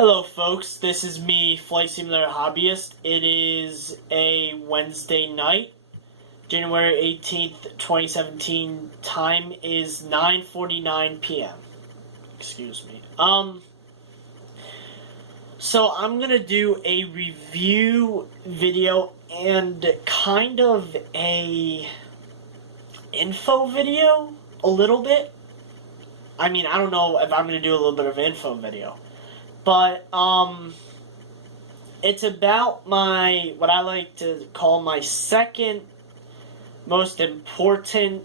Hello folks, this is me, Flight Simulator Hobbyist. It is a Wednesday night, January 18th, 2017. Time is 9:49 p.m. Excuse me. So I'm going to do a review video and kind of a info video, a little bit. I mean, I don't know if I'm going to do a little bit of info video. But, it's about what I like to call my second most important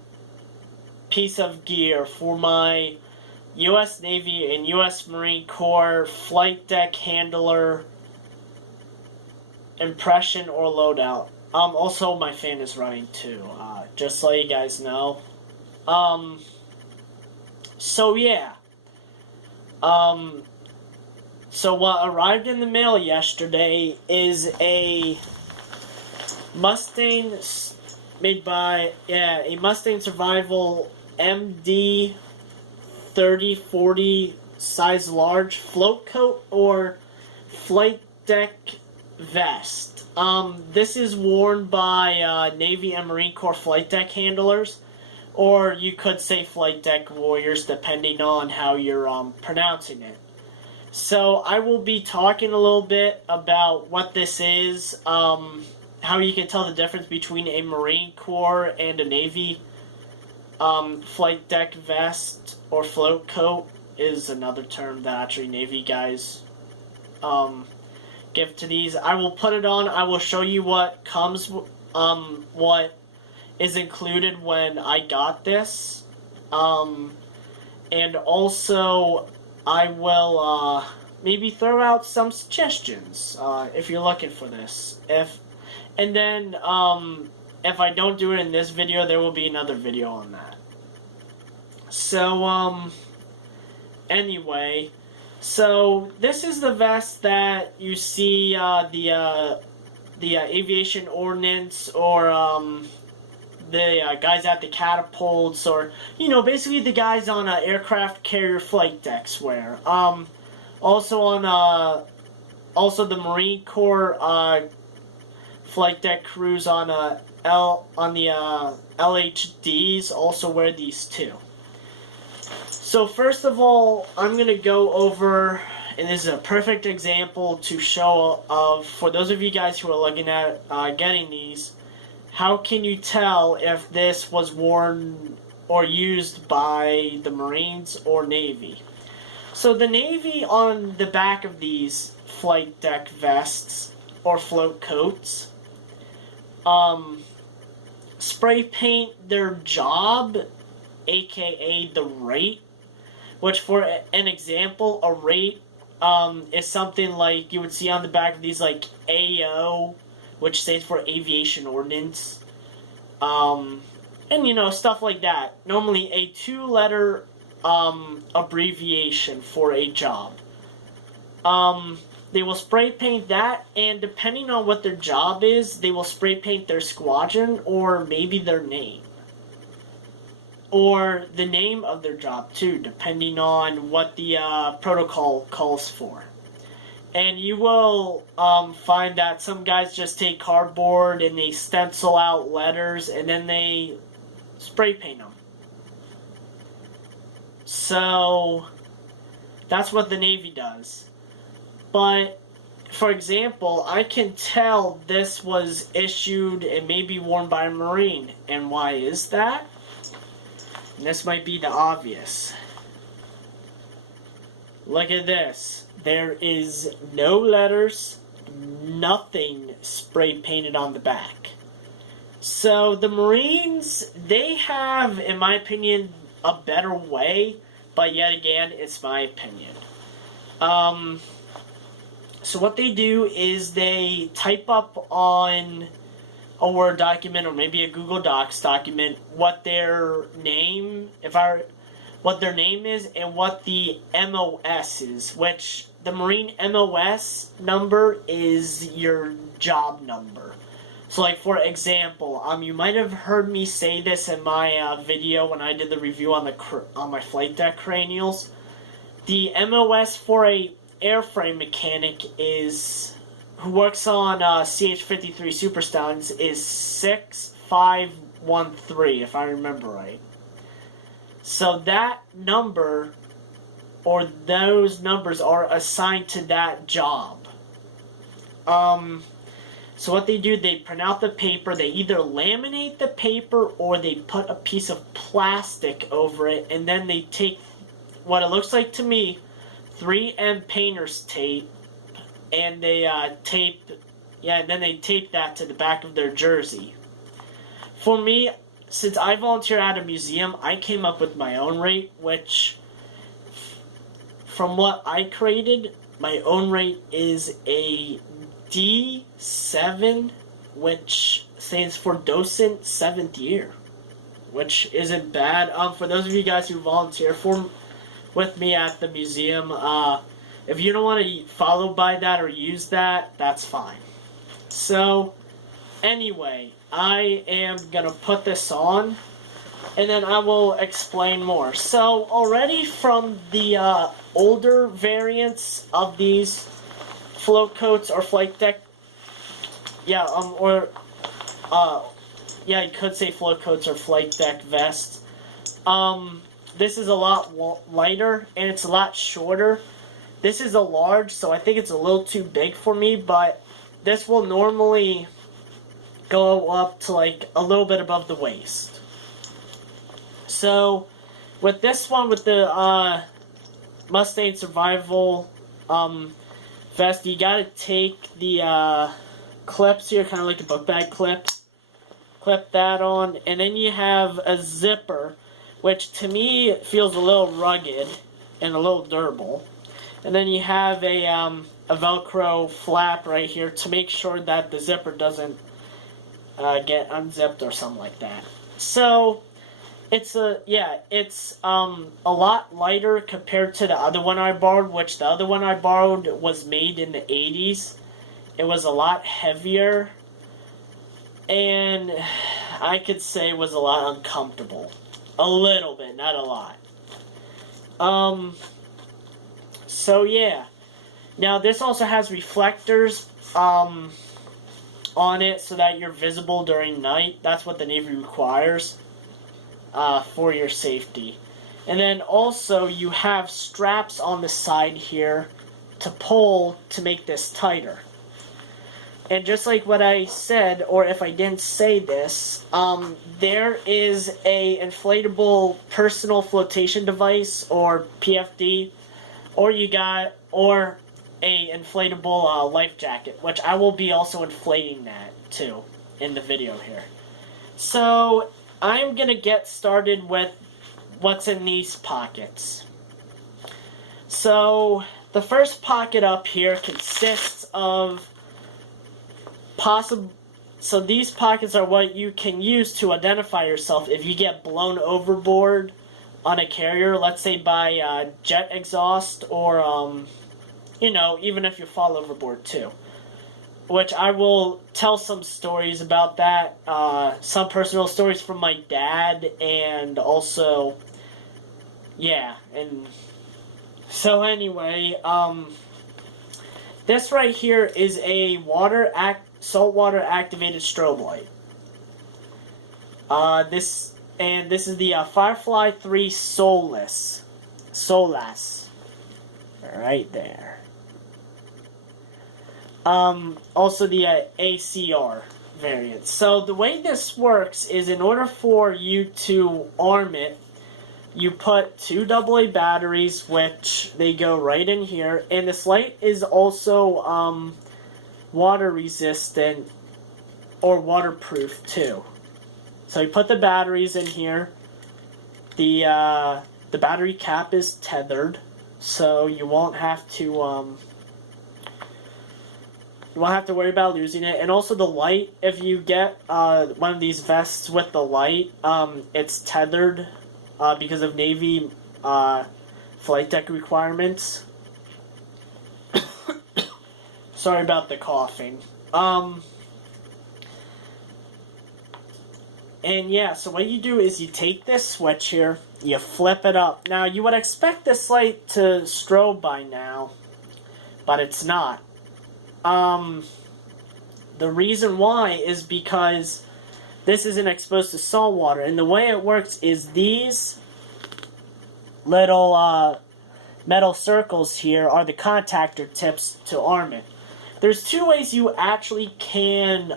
piece of gear for my U.S. Navy and U.S. Marine Corps flight deck handler impression or loadout. Also my fan is running too, just so you guys know. So yeah. So what arrived in the mail yesterday is a Mustang made by, a Mustang Survival MD3040 size large float coat or flight deck vest. This is worn by Navy and Marine Corps flight deck handlers, or you could say flight deck warriors depending on how you're pronouncing it. So I will be talking a little bit about what this is, how you can tell the difference between a Marine Corps and a Navy flight deck vest or float coat is another term that actually Navy guys give to these. I will put it on. I will show you what comes, what is included when I got this, and also I will maybe throw out some suggestions if you're looking for this. And then if I don't do it in this video, there will be another video on that. So anyway, so this is the vest that you see the aviation ordnance or the guys at the catapults, or basically the guys on aircraft carrier flight decks wear. Also the Marine Corps flight deck crews on the LHDs also wear these too. So first of all, I'm gonna go over, and this is a perfect example to show for those of you guys who are looking at getting these. How can you tell if this was worn or used by the Marines or Navy? So the Navy, on the back of these flight deck vests or float coats, spray paint their job, aka the rate, which for an example, a rate is something like you would see on the back of these, like AO, which stands for Aviation Ordnance, and stuff like that. Normally a 2-letter abbreviation for a job. They will spray paint that, and depending on what their job is, they will spray paint their squadron or maybe their name. Or the name of their job too, depending on what the protocol calls for. And you will find that some guys just take cardboard and they stencil out letters and then they spray paint them. So that's what the Navy does. But for example, I can tell this was issued and maybe worn by a Marine. And why is that? And this might be the obvious. Look at this. There is no letters, nothing spray painted on the back. So the Marines, they have, in my opinion, a better way, but yet again, it's my opinion. So what they do is they type up on a Word document or maybe a Google Docs document what their name, what their name is and what the MOS is, which the Marine MOS number is your job number. So like for example, you might have heard me say this in my video when I did the review on my flight deck cranials. The MOS for a airframe mechanic who works on CH-53 Super Stallions is 6513, if I remember right. So that number, or those numbers, are assigned to that job. So what they do, they print out the paper, they either laminate the paper or they put a piece of plastic over it, and then they take what it looks like to me, 3M painter's tape, and they tape that to the back of their jersey. For me, since I volunteer at a museum, I came up with my own rate, which, from what I created, my own rate is a D7, which stands for docent 7th year, which isn't bad. For those of you guys who volunteer with me at the museum, if you don't want to follow by that or use that, that's fine. So, anyway, I am going to put this on, and then I will explain more. So, already from the older variants of these float coats or flight deck, you could say float coats or flight deck vests. This is a lot lighter, and it's a lot shorter. This is a large, so I think it's a little too big for me, but this will normally go up to like a little bit above the waist. So, with this one, with the Mustang Survival vest, you gotta take the clips here, kind of like a book bag clip. Clip that on, and then you have a zipper, which to me feels a little rugged and a little durable. And then you have a Velcro flap right here to make sure that the zipper doesn't get unzipped or something like that. So it's a lot lighter compared to the other one I borrowed, which the other one I borrowed was made in the 80s. It was a lot heavier, and I could say it was a lot uncomfortable. A little bit, not a lot. So yeah. Now this also has reflectors on it so that you're visible during night. That's what the Navy requires for your safety. And then also you have straps on the side here to pull to make this tighter. And just like what I said, or if I didn't say this, there is a inflatable personal flotation device, or PFD, or a inflatable life jacket, which I will be also inflating that too in the video here. So I'm gonna get started with what's in these pockets. So the first pocket up here consists of so these pockets are what you can use to identify yourself if you get blown overboard on a carrier, let's say by jet exhaust, or even if you fall overboard too. Which I will tell some stories about that, some personal stories from my dad, and also, and so anyway, this right here is a saltwater activated strobe light. This is the Firefly 3 Solas. Right there. Also the ACR variant. So the way this works is, in order for you to arm it, you put 2 AA batteries, which they go right in here, and this light is also water resistant or waterproof too. So you put the batteries in here. The battery cap is tethered, so you won't have to worry about losing it. And also the light, if you get one of these vests with the light, it's tethered because of Navy flight deck requirements. Sorry about the coughing. And yeah, so what you do is you take this switch here, you flip it up. Now, you would expect this light to strobe by now, but it's not. The reason why is because this isn't exposed to salt water, and the way it works is these little metal circles here are the contactor tips to arm it. There's two ways you actually can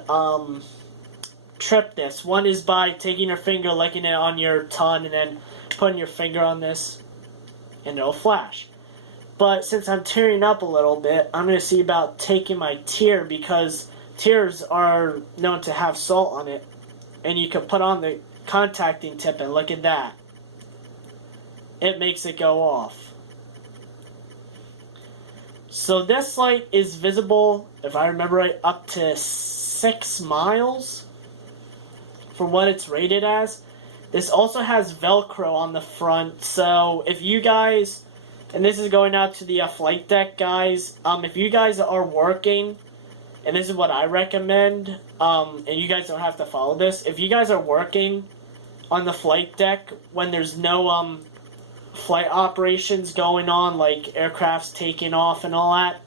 trip this. One is by taking your finger, licking it on your tongue, and then putting your finger on this, and it'll flash. But since I'm tearing up a little bit, I'm going to see about taking my tear, because tears are known to have salt on it. And you can put on the contacting tip, and look at that. It makes it go off. So this light is visible, if I remember right, up to 6 miles for what it's rated as. This also has Velcro on the front, so if you guys, and this is going out to the flight deck guys, if you guys are working, and this is what I recommend, and you guys don't have to follow this, if you guys are working on the flight deck when there's no flight operations going on, like aircrafts taking off and all that,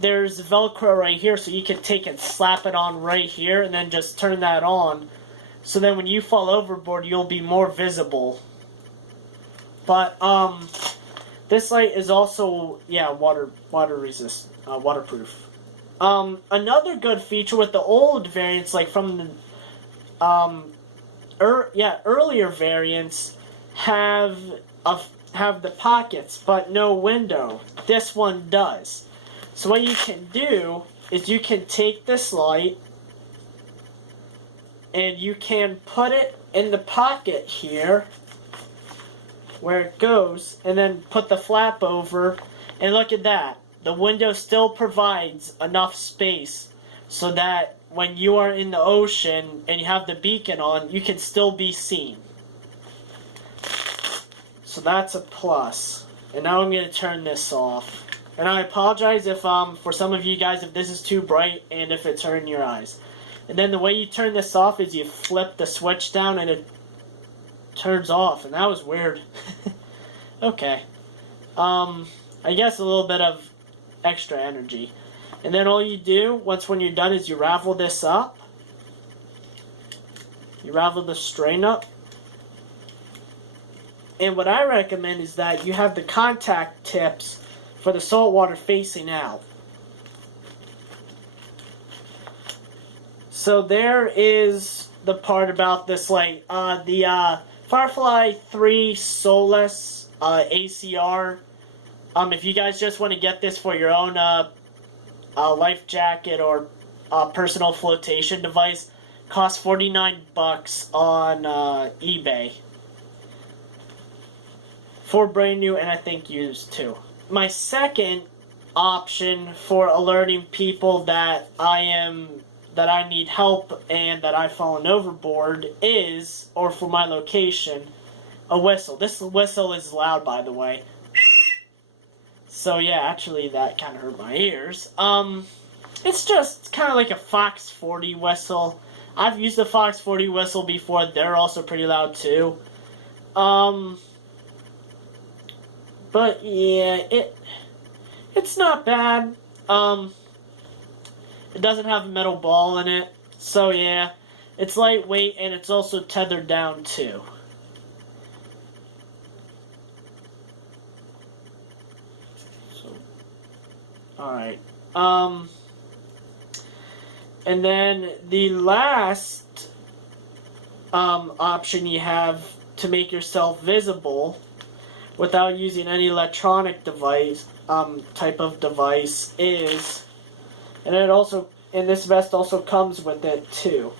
there's Velcro right here, so you can take and slap it on right here and then just turn that on, so then when you fall overboard you'll be more visible. But this light is also, yeah, waterproof. Another good feature with the old variants, like from the earlier variants, have the pockets but no window. This one does. So what you can do is you can take this light and you can put it in the pocket here where it goes, and then put the flap over, and look at that. The window still provides enough space so that when you are in the ocean and you have the beacon on, you can still be seen. So that's a plus. And now I'm going to turn this off. And I apologize if for some of you guys if this is too bright and if it's hurting your eyes. And then the way you turn this off is you flip the switch down and it turns off. And that was weird. Okay. I guess a little bit of extra energy. And then all you do, when you're done, is you ravel this up. You ravel the strain up. And what I recommend is that you have the contact tips for the salt water facing out. So there is the part about this light. The Firefly 3 Solace ACR. If you guys just want to get this for your own life jacket or personal flotation device, costs $49 on eBay. For brand new and I think used too. My second option for alerting people that I need help and that I've fallen overboard is, or for my location, a whistle. This whistle is loud, by the way. So yeah, actually that kind of hurt my ears. It's just kind of like a Fox 40 whistle. I've used the Fox 40 whistle before. They're also pretty loud too. But yeah, it's not bad. It doesn't have a metal ball in it. So yeah, it's lightweight and it's also tethered down too. So, alright. And then the last option you have to make yourself visible without using any electronic device, type of device is, and this vest also comes with it too.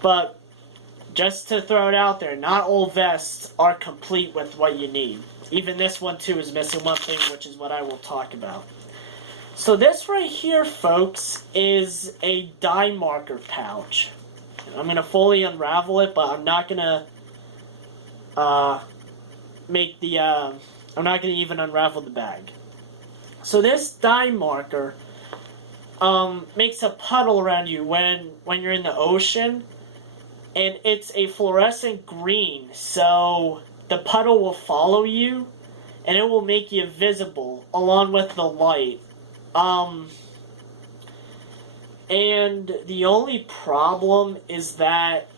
But just to throw it out there, not all vests are complete with what you need. Even this one too is missing one thing, which is what I will talk about. So this right here, folks, is a dye marker pouch. I'm going to fully unravel it, but I'm not going to I'm not going to even unravel the bag. So this dye marker makes a puddle around you when you're in the ocean, and it's a fluorescent green, so the puddle will follow you, and it will make you visible along with the light. And the only problem is that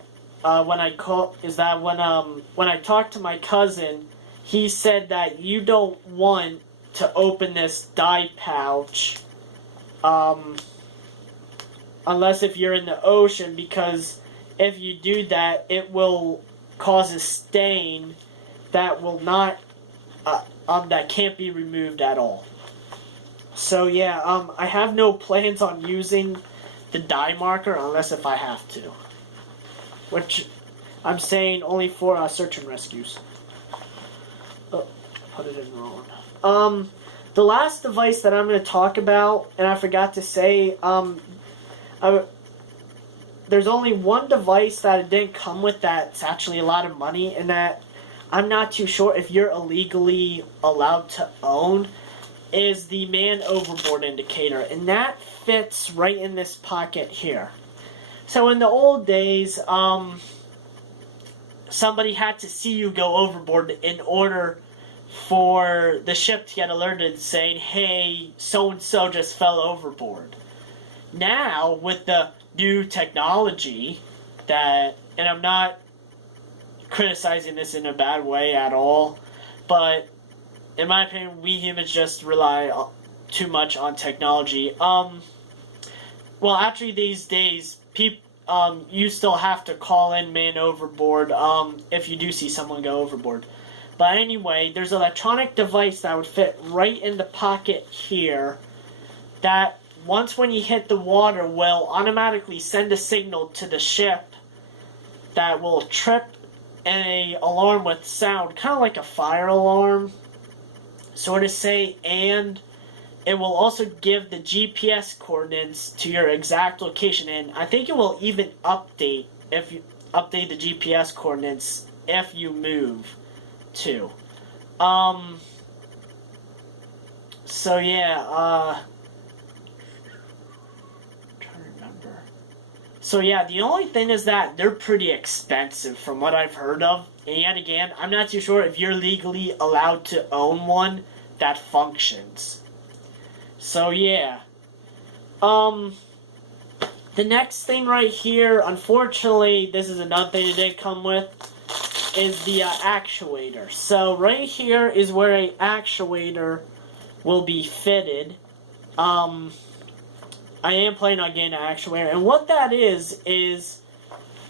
when I talked to my cousin, he said that you don't want to open this dye pouch unless if you're in the ocean, because if you do that, it will cause a stain that will not that can't be removed at all. So yeah, I have no plans on using the dye marker unless if I have to, which I'm saying only for search and rescues. Oh, put it in wrong. The last device that I'm going to talk about, and I forgot to say, there's only one device that it didn't come with that's actually a lot of money, and that I'm not too sure if you're illegally allowed to own, is the man overboard indicator, and that fits right in this pocket here. So in the old days, somebody had to see you go overboard in order for the ship to get alerted saying, hey, so-and-so just fell overboard. Now, with the new technology that, and I'm not criticizing this in a bad way at all, but in my opinion, we humans just rely too much on technology. Well, actually, these days, you still have to call in man overboard if you do see someone go overboard. But anyway, there's an electronic device that would fit right in the pocket here that once when you hit the water will automatically send a signal to the ship that will trip an alarm with sound, kind of like a fire alarm, so to say, and it will also give the GPS coordinates to your exact location, and I think it will even update the GPS coordinates if you move too. So yeah, So yeah, the only thing is that they're pretty expensive from what I've heard of. And yet again, I'm not too sure if you're legally allowed to own one that functions. So yeah. The next thing right here, unfortunately, this is another thing it didn't come with, is the actuator. So right here is where a actuator will be fitted. I am planning on getting an actuator, and what that is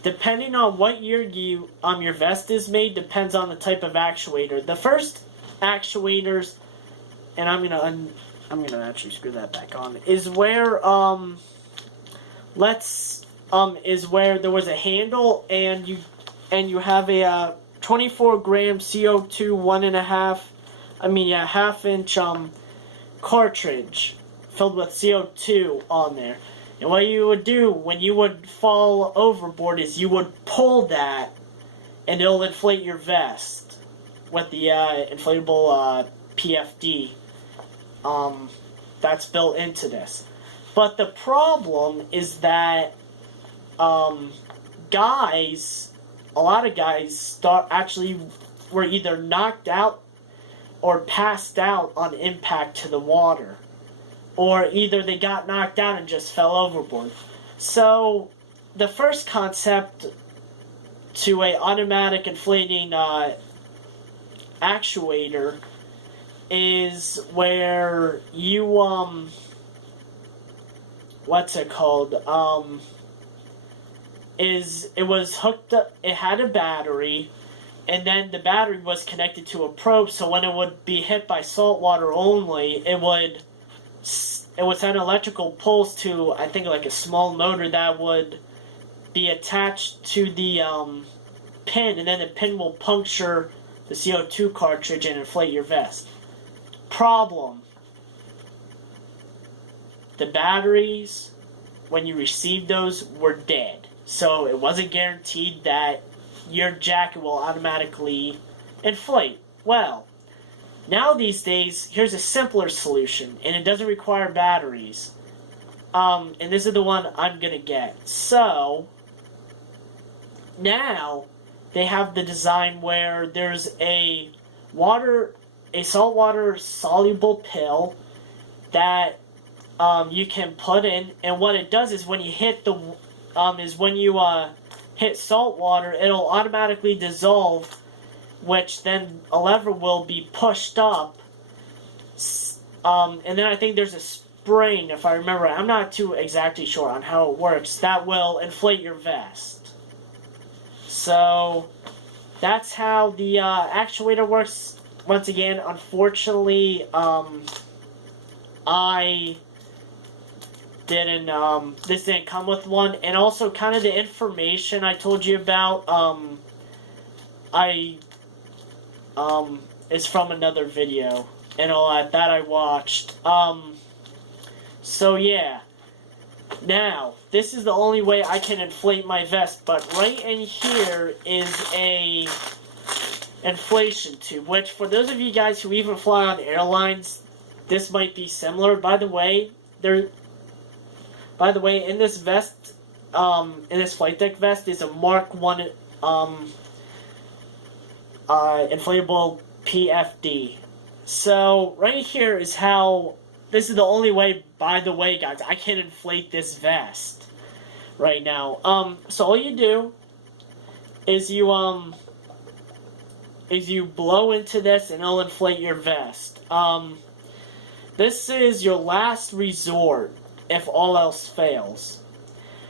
depending on what year your vest is made, depends on the type of actuator. The first actuators, and I'm gonna actually screw that back on, is where is where there was a handle and you have a 24 gram CO2 half-inch cartridge filled with CO2 on there. And what you would do when you would fall overboard is you would pull that and it'll inflate your vest with the inflatable PFD that's built into this. But the problem is that a lot of guys were either knocked out or passed out on impact to the water. Or either they got knocked out and just fell overboard. So the first concept to a automatic inflating actuator is where you it was hooked up, it had a battery, and then the battery was connected to a probe, so when it would be hit by salt water only, it would send electrical pulse to, I think, like a small motor that would be attached to the pin, and then the pin will puncture the CO2 cartridge and inflate your vest. Problem: the batteries, when you received those, were dead. So it wasn't guaranteed that your jacket will automatically inflate. Well, now these days, here's a simpler solution, and it doesn't require batteries. And this is the one I'm gonna get. So now they have the design where there's a water a saltwater soluble pill that you can put in, and what it does is when you hit hit salt water, it'll automatically dissolve, which then a lever will be pushed up, and then I think there's a spring, if I remember. I'm not too exactly sure on how it works, that will inflate your vest. So that's how the actuator works. Once again, unfortunately, this didn't come with one, and also kind of the information I told you about, is from another video, and all that I watched. So yeah. Now, this is the only way I can inflate my vest, but right in here is a inflation tube, which for those of you guys who even fly on airlines, this might be similar. By the way, in this vest, in this flight deck vest, is a Mark 1 inflatable PFD. So right here is how. This is the only way, by the way, guys, I can inflate this vest right now. So all you do is you blow into this and it'll inflate your vest. This is your last resort if all else fails.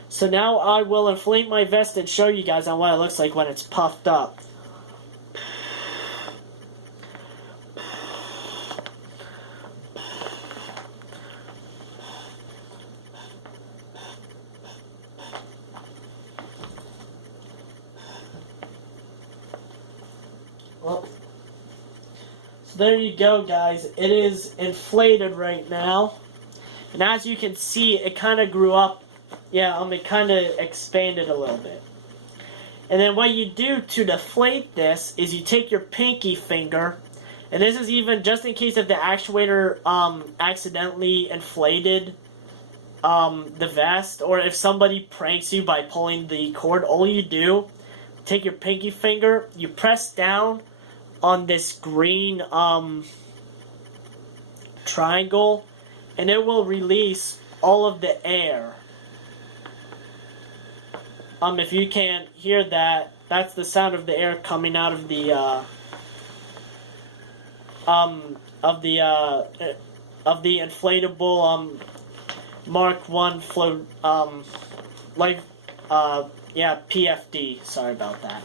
So now I will inflate my vest and show you guys on what it looks like when it's puffed up. Well, so there you go, guys. It is inflated right now. And as you can see, it kind of grew up. Yeah, it kind of expanded a little bit. And then what you do to deflate this is you take your pinky finger, and this is even just in case if the actuator accidentally inflated the vest, or if somebody pranks you by pulling the cord. All you do, take your pinky finger, you press down on this green triangle, and it will release all of the air. If you can't hear that, that's the sound of the air coming out of the inflatable Mark 1 float PFD. Sorry about that.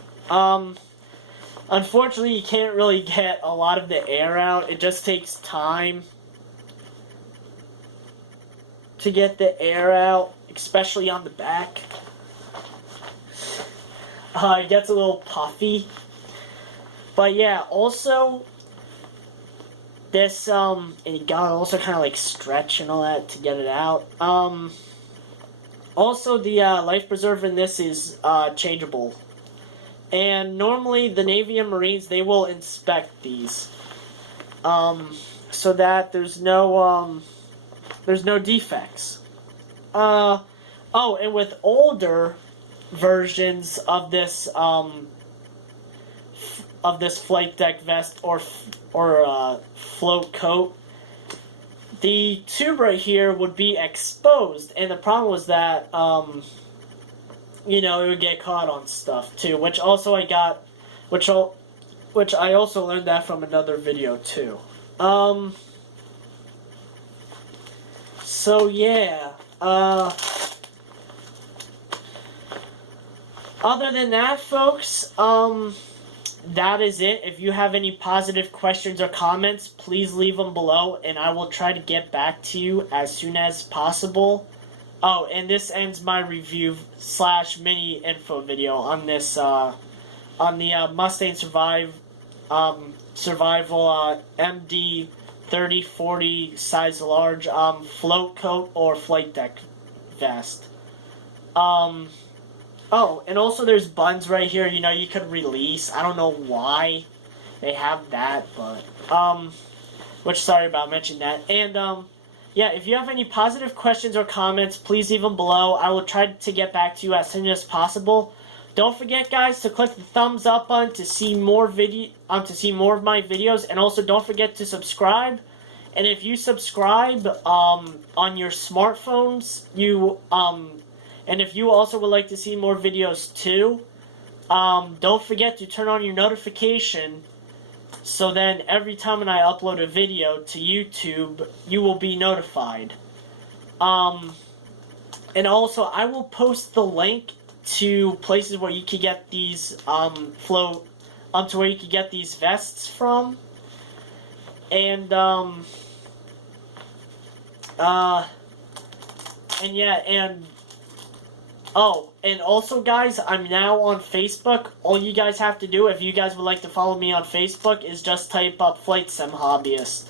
Unfortunately, you can't really get a lot of the air out. It just takes time to get the air out, especially on the back. It gets a little puffy. But yeah, also this and you gotta also kind of like stretch and all that to get it out. Also the life preserver in this is changeable. And normally the Navy and Marines, they will inspect these, so that there's no defects. Oh, and with older versions of this flight deck vest or float coat, the tube right here would be exposed, and the problem was that it would get caught on stuff too, which I also learned that from another video too. So yeah, other than that, folks, that is it. If you have any positive questions or comments, please leave them below, and I will try to get back to you as soon as possible. Oh, and this ends my review / mini info video on this on the Mustang survival MD3040 size large float coat or flight deck vest. Oh, and also there's buttons right here, you could release. I don't know why they have that, but, which, sorry about mentioning that. And, yeah, if you have any positive questions or comments, please leave them below. I will try to get back to you as soon as possible. Don't forget, guys, to click the thumbs up button to see more of my videos, and also don't forget to subscribe. And if you subscribe on your smartphones, and if you also would like to see more videos too, don't forget to turn on your notification, so then every time when I upload a video to YouTube, you will be notified. And also, I will post the link to places where you can get these to where you can get these vests from. And and also, guys, I'm now on Facebook. All you guys have to do, if you guys would like to follow me on Facebook, is just type up Flight Sim Hobbyist,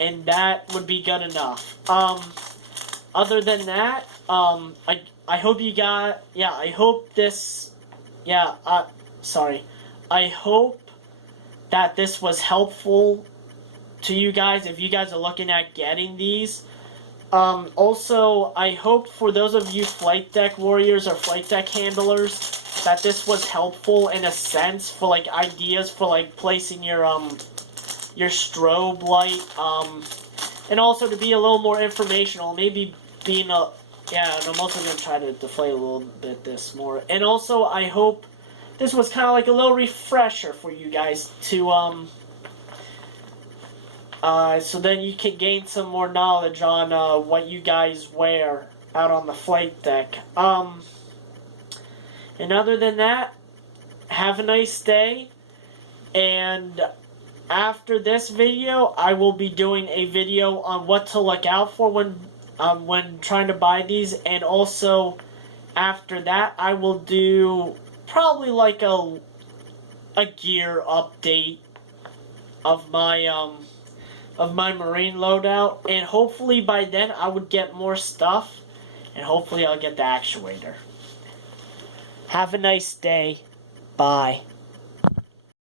and that would be good enough. Other than that, I hope you got, I hope this, I hope that this was helpful to you guys if you guys are looking at getting these. Also, I hope for those of you flight deck warriors or flight deck handlers that this was helpful in a sense for like ideas for like placing your strobe light, and also to be a little more informational, maybe being a, and I'm also going to try to deflate a little bit this more. And also, I hope this was kind of like a little refresher for you guys to, so then you can gain some more knowledge on, what you guys wear out on the flight deck. And other than that, have a nice day, and after this video, I will be doing a video on what to look out for when trying to buy these, and also after that, I will do probably like a gear update of my marine loadout, and hopefully by then I would get more stuff, and hopefully I'll get the actuator. Have a nice day. Bye.